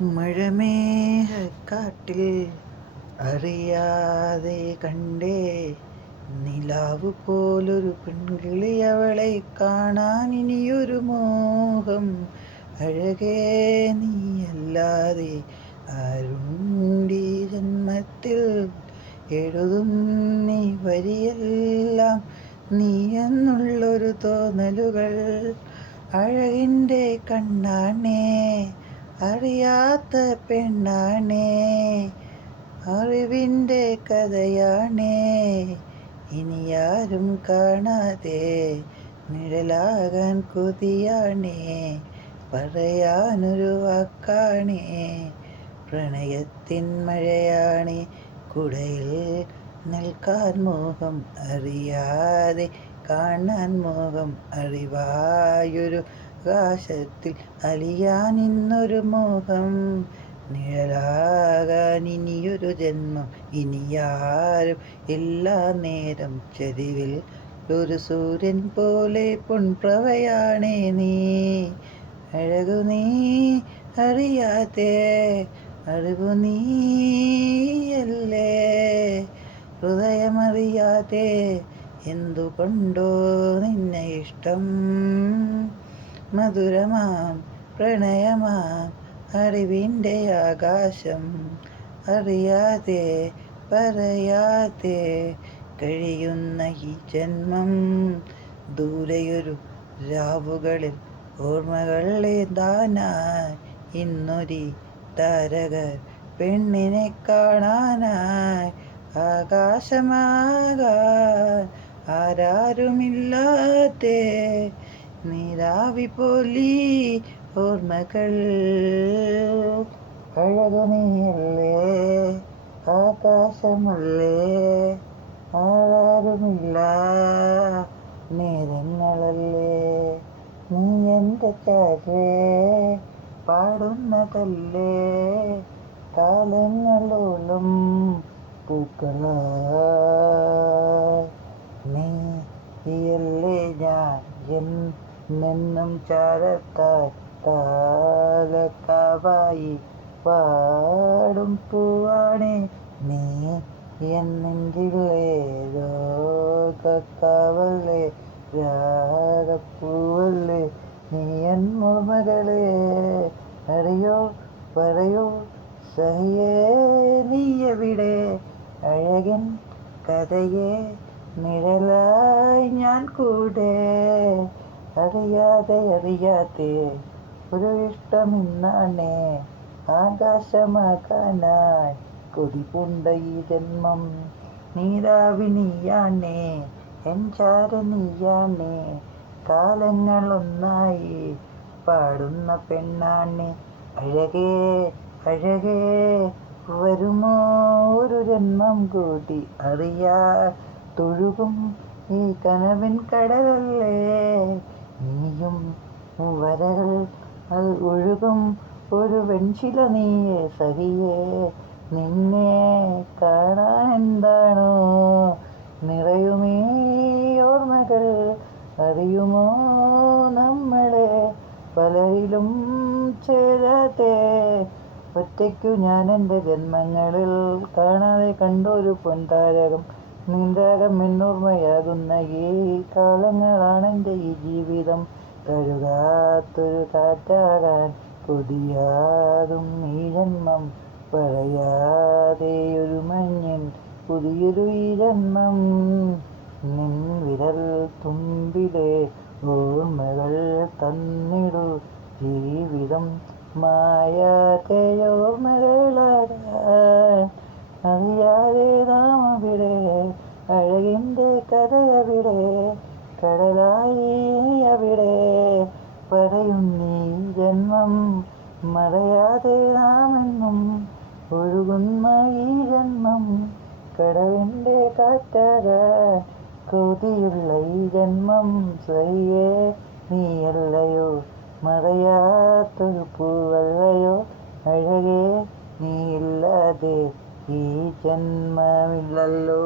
മഴമേഘക്കാട്ടിൽ അറിയാതെ കണ്ടേ നിലാവു പോലൊരു പെൺകിളി, അവളെ കാണാൻ ഇനിയൊരു മോഹം. അഴകേ നീയല്ലാതെ ആരുണ്ടീ ജന്മത്തിൽ, എഴുതും നീ വരിയെല്ലാം നീ എന്നുള്ളൊരു തോന്നലുകൾ. അഴകിൻ്റെ കണ്ണാണേ, അറിയാത്ത പെണ്ണാണേ, അറിവിൻ്റെ കഥയാണേ, ഇനിയാരും കാണാതെ നിഴലാകാൻ കൊതിയാണേ, പറയാനൊരു വാക്കാണേ. പ്രണയത്തിൻ മഴയാണേ, കുടയിൽ നിൽക്കാൻ മോഹം, അറിയാതെ കാണാൻ മോഹം. അറിവായൊരു ആകാശത്തിൽ അലിയാൻ ഇന്നൊരു മോഹം, നിഴലാകാൻ ഇനിയൊരു ജന്മം. ഇനിയാരും എല്ലാ നേരം ചരിവിൽ ഒരു സൂര്യൻ പോലെ പൊൻപ്രഭയാണേ നീ. അഴകു നീ അറിയാതെ അറിവു നീയല്ലേ, ഹൃദയമറിയാതെ എന്തുകൊണ്ടോ നിന്നെ ഇഷ്ടം. മധുരമാം പ്രണയമാം അറിവിൻ്റെ ആകാശം, അറിയാതെ പറയാതെ കഴിയുന്ന ഈ ജന്മം. ദൂരെയൊരു രാവുകളിൽ ഓർമ്മകൾ ഏന്താനായി ഇന്നൊരി താരകർ പെണ്ണിനെ കാണാനായി. ആകാശമാകാൻ ആരാരുമില്ലാതെ നീരാവി പോലീ ഓർമ്മകൾ. അഴകു നീയല്ലേ, ആകാശമല്ലേ, ആരാരുമില്ല നേരങ്ങളല്ലേ. നീ എൻ്റെ ചാരേ പാടുന്നതല്ലേ, കാലങ്ങളോളം പൂക്കളായി. നീയല്ലേ ഞാൻ എന്നെന്നും ചാരത്തായി, കാലക്കാവായി പാടും പൂവാണേ നീ. എൻ നെഞ്ചിലെ രോഗക്കാവല്ലേ, രാഗപ്പൂവല്ലേ നീ. എൻ ഓർമ്മകളെ അറിയോ പറയോ സഹിയേ നീയെവിടെ. അഴകിൻ കഥയെ നിഴലായി ഞാൻ കൂടെ, അറിയാതെ അറിയാതെ ഒരു ഇഷ്ടമിന്നാണേ, ആകാശമാകാനായി കൊതി പൂണ്ട ഈ ജന്മം. നീരാവി നീയാണേ, എൻ ചാര നീയാണേ, കാലങ്ങൾ ഒന്നായി പാടുന്ന പെണ്ണാണേ. അഴകേ അഴകേ വരുമോ ഒരു ജന്മം കൂടി, അറിയാതൊഴുകും ഈ കനവിൻ കടലല്ലേ. നീയും വരകൾ ഒഴുകും ഒരു വെൺശില നീയേ സഖിയേ. നിന്നെ കാണാൻ എന്താണോ നിറയുമീ ഓർമ്മകൾ. അറിയുമോ നമ്മളെ പലരിലും ചേരാതെ, ഒറ്റയ്ക്കു ഞാൻ എൻ്റെ ജന്മങ്ങളിൽ കാണാതെ കണ്ടൊരു പൊൻതാരകം. നിൻരാഗം എന്നോർമ്മയാകുന്ന ഈ കാലങ്ങളാണെൻ്റെ ഈ ജീവിതം. കഴുകാത്തൊരു കാറ്റാകാൻ കൊതിയാകും ഈ ജന്മം, പറയാതെയൊരു മഞ്ഞിൻ പുതിയൊരു ഈ ജന്മം. നിൻ വിരൽ തുമ്പിലെ ഓർമ്മകൾ തന്നിടൂ ജീവിതം, മായാതെ ഓർമ്മകളാകാൻ. അറിയാതെ നാം അവിടെ, അഴകിൻ്റെ കഥയവിടെ, കടലായി അവിടെ പറയും നീ ജന്മം. മറയാതെ നാമെന്നും ഒഴുകുന്ന ഈ ജന്മം, കടലിൻ്റെ കാറ്റാകാൻ കൊതിയുള്ള ഈ ജന്മം. സഹിയേ നീയല്ലയോ, മറയാത്തൊരു പൂവല്ലയോ. അഴകേ നീയില്ലാതെ ഈ ജന്മമില്ലല്ലോ.